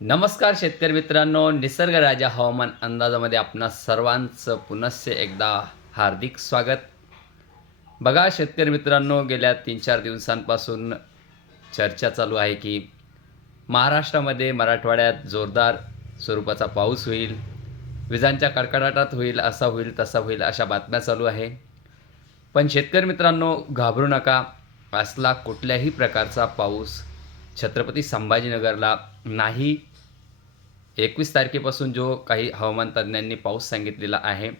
नमस्कार शेतकरी मित्रांनो निसर्ग राजा हवामान अंदाजामध्ये आपणा सर्वांचं पुनश्च एकदा हार्दिक स्वागत. बघा शेतकरी मित्रांनो गेल्या तीन चार दिवसांपासून चर्चा चालू आहे की महाराष्ट्रामध्ये मराठवाड्यात जोरदार स्वरूपाचा पाऊस होईल विजांच्या कडकडाटात होईल असा होईल तसा होईल अशा बातम्या चालू आहे. पण शेतकरी मित्रांनो घाबरू नका. असला कुठल्याही प्रकारचा पाऊस छत्रपती संभाजीनगरला नाही एकवीस तारखेपासून जो काही हवामान तज्ज्ञांनी पाऊस सांगितलेला आहे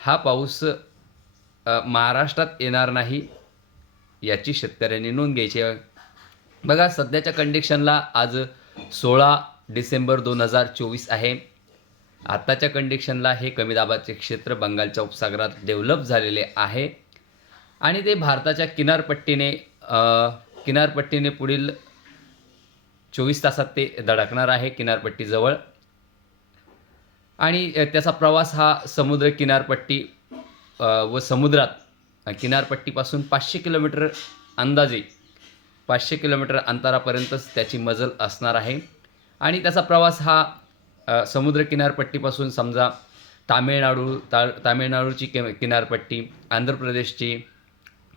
हा पाऊस महाराष्ट्रात येणार नाही याची शेतकऱ्यांनी नोंद घ्यायची आहे. बघा सध्याच्या कंडिशनला आज सोळा डिसेंबर दोन हजार चोवीस आहे. आत्ताच्या कंडिशनला हे कमी दाबाचे क्षेत्र बंगालच्या उपसागरात डेव्हलप झालेले आहे. आणि ते भारताच्या किनारपट्टीने किनारपट्टीने पुढील चोवीस तासात ते धडकणार आहे किनारपट्टीजवळ. आणि त्याचा प्रवास हा समुद्र किनारपट्टी व समुद्रात किनारपट्टीपासून पाचशे किलोमीटर अंदाजे पाचशे किलोमीटर अंतरापर्यंतच त्याची मजल असणार आहे. आणि त्याचा प्रवास हा समुद्र किनारपट्टीपासून समजा तामिळनाडू ता तामिळनाडूची कि किनारपट्टी आंध्र प्रदेशची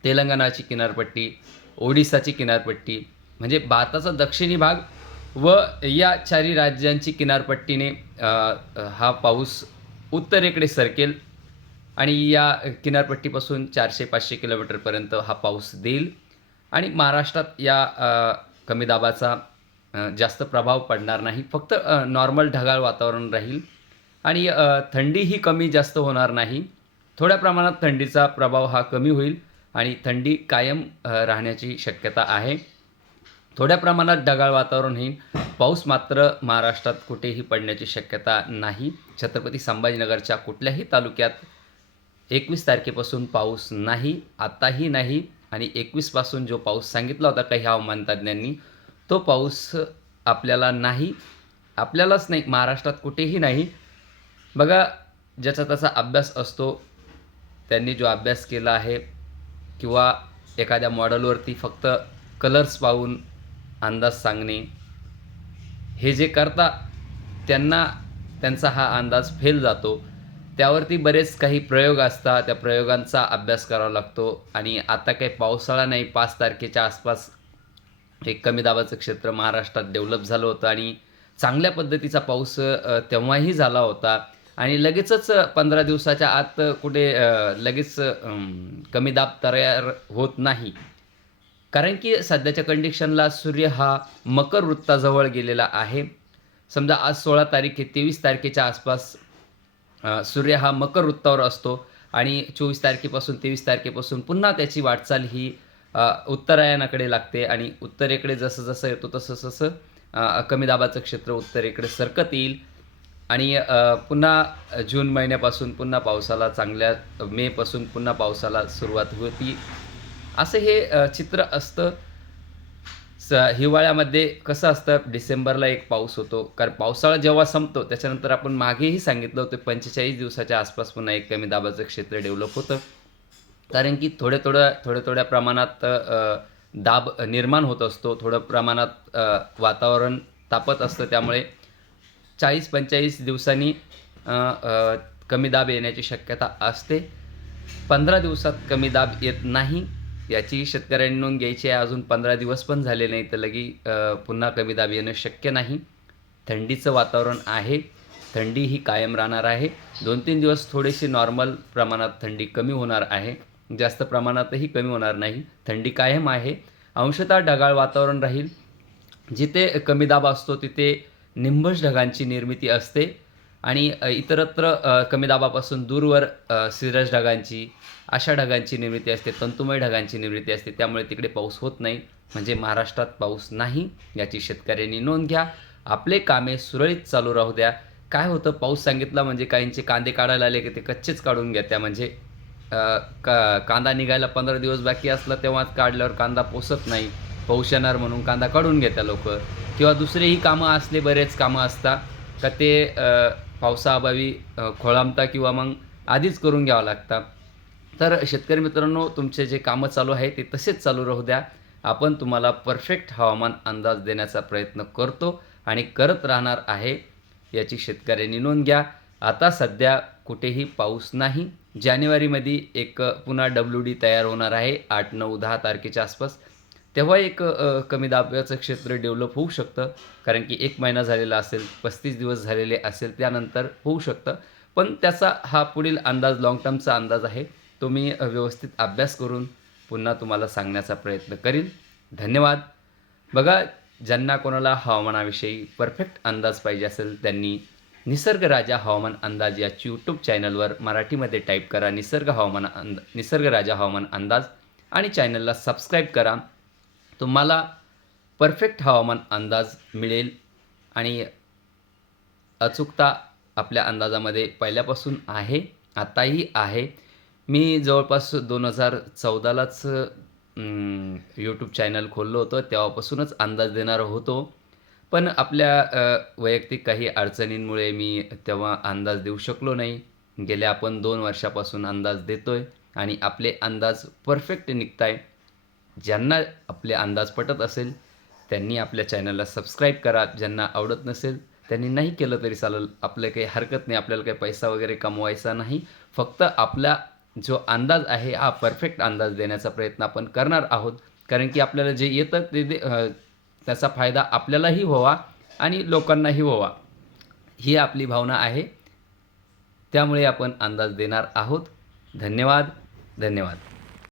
तेलंगणाची किनारपट्टी ओडिसाची किनारपट्टी म्हणजे भारताचा दक्षिणी भाग व या चारी राज्यांची किनारपट्टीने हा पाऊस उत्तरेकडे सरकेल आणि या किनारपट्टीपासून चारशे पाचशे किलोमीटरपर्यंत हा पाऊस देईल आणि महाराष्ट्रात या कमी दाबाचा जास्त प्रभाव पडणार नाही. फक्त नॉर्मल ढगाळ वातावरण राहील आणि थंडी थंडीही कमी जास्त होणार नाही. थोड्या प्रमाणात थंडीचा प्रभाव हा कमी होईल आणि थंडी कायम राहण्याची शक्यता आहे. थोड्या प्रमाणात ढगाळ वातावरण होईल. पाऊस मात्र महाराष्ट्रात कुठेही पडण्याची शक्यता नाही. छत्रपती संभाजीनगरच्या कुठल्याही तालुक्यात एकवीस तारखेपासून पाऊस नाही आत्ताही नाही आणि एकवीसपासून जो पाऊस सांगितला होता काही हवामान तज्ज्ञांनी तो पाऊस आपल्याला नाही आपल्यालाच नाही महाराष्ट्रात कुठेही नाही. बघा ज्याचा त्याचा अभ्यास असतो त्यांनी जो अभ्यास केला आहे किंवा एखाद्या मॉडेलवरती फक्त कलर्स पाहून अंदाज सांगणे. हे जे करता त्यांना त्यांचा हा अंदाज फेल जातो. त्यावरती बरेच काही प्रयोग असतात. त्या प्रयोगांचा अभ्यास करावा लागतो. आणि आता काही पावसाळा नाही पाच तारखेच्या आसपास एक कमी दाबाचं क्षेत्र महाराष्ट्रात डेव्हलप झालं होतं. आणि चांगल्या पद्धतीचा पाऊस तेव्हाही झाला होता. आणि लगेचच पंधरा दिवसाच्या आत कुठे लगेच कमी दाब तयार होत नाही. कारण की सध्याच्या कंडिशनला सूर्य हा मकर वृत्ताजवळ गेलेला आहे. समजा आज सोळा तारीख आहे तेवीस तारखेच्या आसपास सूर्य हा मकर वृत्तावर असतो आणि चोवीस तारखेपासून तेवीस तारखेपासून पुन्हा त्याची वाटचाल ही उत्तरायणाकडे लागते आणि उत्तरेकडे जसं जसं येतो तसं तसं कमी दाबाचं क्षेत्र उत्तरेकडे सरकत येईल. आणि पुन्हा जून महिन्यापासून पुन्हा पावसाला चांगल्या मेपासून पुन्हा पावसाला सुरुवात होती. असं हे चित्र असतं. स हिवाळ्यामध्ये कसं असतं डिसेंबरला एक पाऊस होतो. कारण पावसाळा जेव्हा संपतो त्याच्यानंतर आपण मागेही सांगितलं होतं पंचेचाळीस दिवसाच्या आसपास पुन्हा एक कमी दाबाचं क्षेत्र डेव्हलप होतं. कारण की थोड्या थोड्या थोड्या थोड्या प्रमाणात दाब निर्माण होत असतो. थोडं प्रमाणात वातावरण तापत असतं. त्यामुळे चाळीस पंचेचाळीस दिवसांनी कमी दाब येण्याची शक्यता असते. पंधरा दिवसात कमी दाब येत नाही. याची शेतकऱ्यांनी नोंद घ्यायची आहे. अजून पंधरा दिवस पण झाले नाही तर लगी पुन्हा कमी दाब येणं शक्य नाही. थंडीचं वातावरण आहे. थंडी ही कायम राहणार आहे. दोन तीन दिवस थोडीशी नॉर्मल प्रमाणात थंडी कमी होणार आहे. जास्त प्रमाणातही कमी होणार नाही. थंडी कायम आहे. अंशतः ढगाळ वातावरण राहील. जिथे कमी दाब असतो तिथे निंबश ढगांची निर्मिती असते. आणि इतरत्र कमी दाबापासून दूरवर सिरज ढगांची अशा ढगांची निर्मिती असते तंतुमय ढगांची निर्मिती असते त्यामुळे तिकडे पाऊस होत नाही. म्हणजे महाराष्ट्रात पाऊस नाही याची शेतकऱ्यांनी नोंद घ्या. आपले कामे सुरळीत चालू राहू द्या. काय होतं पाऊस सांगितला म्हणजे काहींचे कांदे काढायला आले की ते कच्चेच काढून घ्या त्या म्हणजे का कांदा निघायला पंधरा दिवस बाकी असला तेव्हाच काढल्यावर कांदा पोसत नाही. पाऊस येणार म्हणून कांदा काढून घेत्या लोक किंवा दुसरेही कामं असले बरेच कामं असतात का ते पावसाअभावी खोळांबता किंवा मग आधीच करून घ्यावं लागतं. तर शेतकरी मित्रांनो तुमचे जे कामं चालू आहे ते तसेच चालू राहू द्या. आपण तुम्हाला परफेक्ट हवामान अंदाज देण्याचा प्रयत्न करतो आणि करत राहणार आहे याची शेतकऱ्यांनी नोंद घ्या. आता सध्या कुठेही पाऊस नाही. जानेवारीमध्ये एक पुन्हा डब्ल्यू डी तयार होणार आहे आठ नऊ दहा तारखेच्या आसपास. तेव्हा एक कमी दाबाचं क्षेत्र डेव्हलप होऊ शकतं. कारण की एक महिना झालेला असेल पस्तीस दिवस झालेले असेल त्यानंतर होऊ शकतं. पण त्याचा हा पुढील अंदाज लाँग टर्मचा अंदाज आहे. तो मी व्यवस्थित अभ्यास करून पुन्हा तुम्हाला सांगण्याचा प्रयत्न करीन. धन्यवाद. बघा ज्यांना कोणाला हवामानाविषयी परफेक्ट अंदाज पाहिजे असेल त्यांनी निसर्ग राजा हवामान अंदाज या यूट्यूब चॅनलवर मराठीमध्ये टाईप करा. निसर्ग हवामान अंद निसर्ग राजा हवामान अंदाज. आणि चॅनलला सबस्क्राईब करा. तुम्हाला परफेक्ट हवामान अंदाज मिळेल आणि अचूकता आपल्या अंदाजामध्ये पहिल्यापासून आहे आताही आहे. मी जवळपास दोन हजार चौदालाच यूट्यूब चॅनल खोललं होतं. तेव्हापासूनच अंदाज देणार होतो. पण आपल्या वैयक्तिक काही अडचणींमुळे मी तेव्हा अंदाज देऊ शकलो नाही. गेल्या आपण दोन वर्षापासून अंदाज देतो आहे आणि आपले अंदाज परफेक्ट निघताय. ज्यांना आपले अंदाज पटत असेल त्यांनी आपल्या चॅनलला सबस्क्राईब करा. ज्यांना आवडत नसेल त्यांनी नाही केलं तरी चालेल. आपलं काही हरकत नाही आपल्याला काही पैसा वगैरे कमवायचा नाही. फक्त आपला जो अंदाज आहे हा परफेक्ट अंदाज देण्याचा प्रयत्न आपण करणार आहोत. कारण की आपल्याला जे येतं ते दे त्याचा फायदा आपल्यालाही व्हावा आणि लोकांनाही व्हावा. ही आपली भावना आहे. त्यामुळे आपण अंदाज देणार आहोत. धन्यवाद. धन्यवाद.